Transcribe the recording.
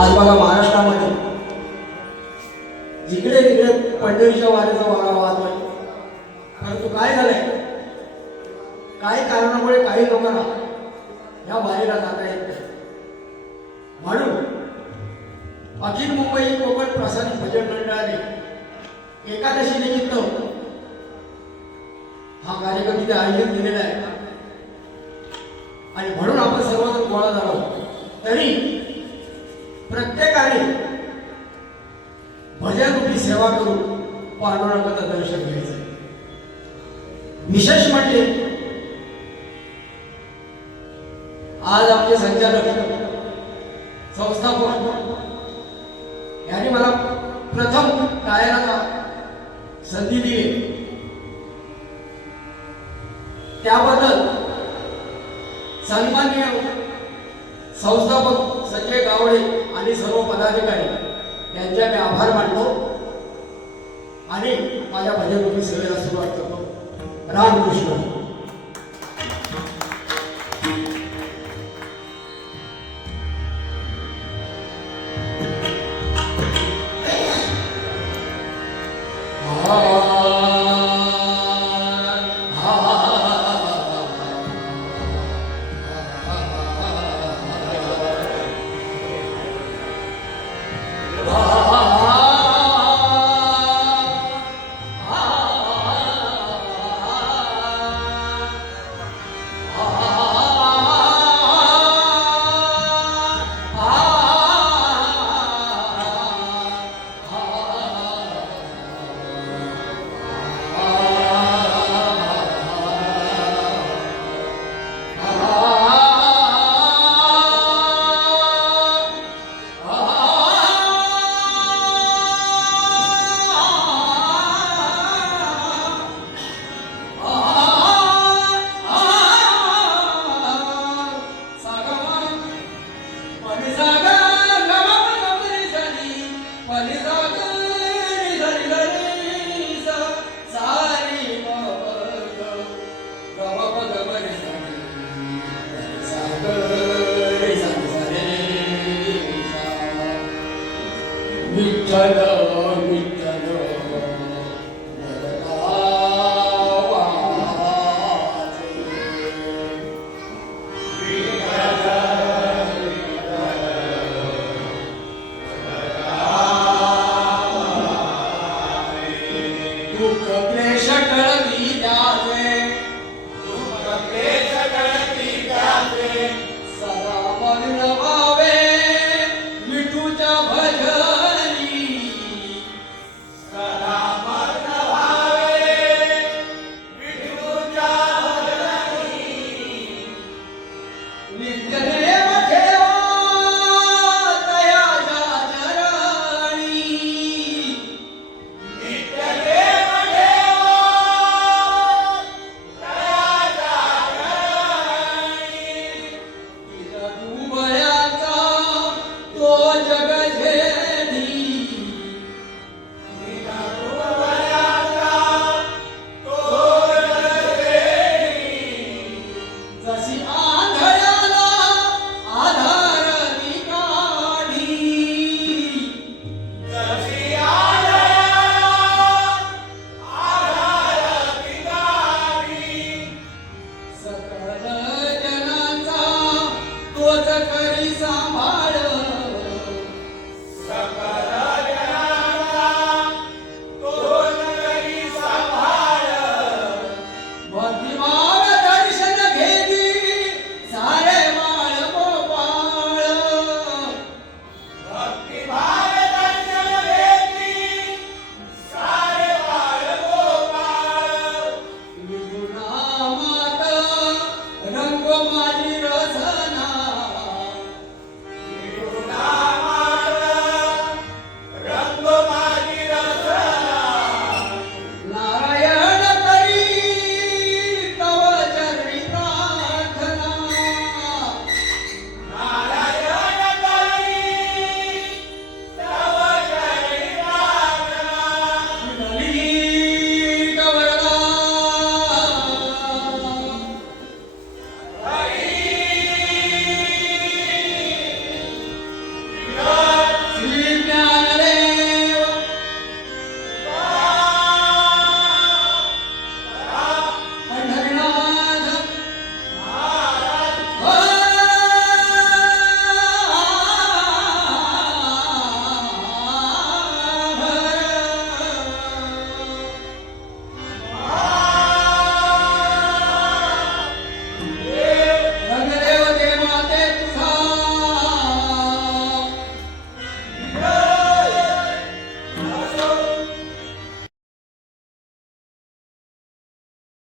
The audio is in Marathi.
आज बघा महाराष्ट्रामध्ये जिकडे तिकडे पंढरीच्या वारीचा वारा वाहतोय, परंतु काय झालंय, काही कारणामुळे काही लोकांना या वारीला जाता येत नाही. म्हणून अखिल मुंबई कोकण प्रसारित भजन मंडळाने एकादशी निमित्त हा कार्यक्रम इथे आयोजित केलेला आहे आणि म्हणून आपण सर्वजण गोळा झालो. तरी प्रत्येकाने भजन रूपी सेवा करून पांडुरंगाचं दर्शन घ्यायचं. विशेष म्हणजे आज आमचे संचालक संस्थापक यांनी मला प्रथम गायनाचा संधी दिली, त्याबद्दल सन्माननीय संस्थापक संजय गावडे आणि सर्व पदाधिकारी यांचे मी आभार मानतो आणि माझ्या भजनरूपी सेवेला सुरुवात करतो. रामकृष्ण. विठ्ठल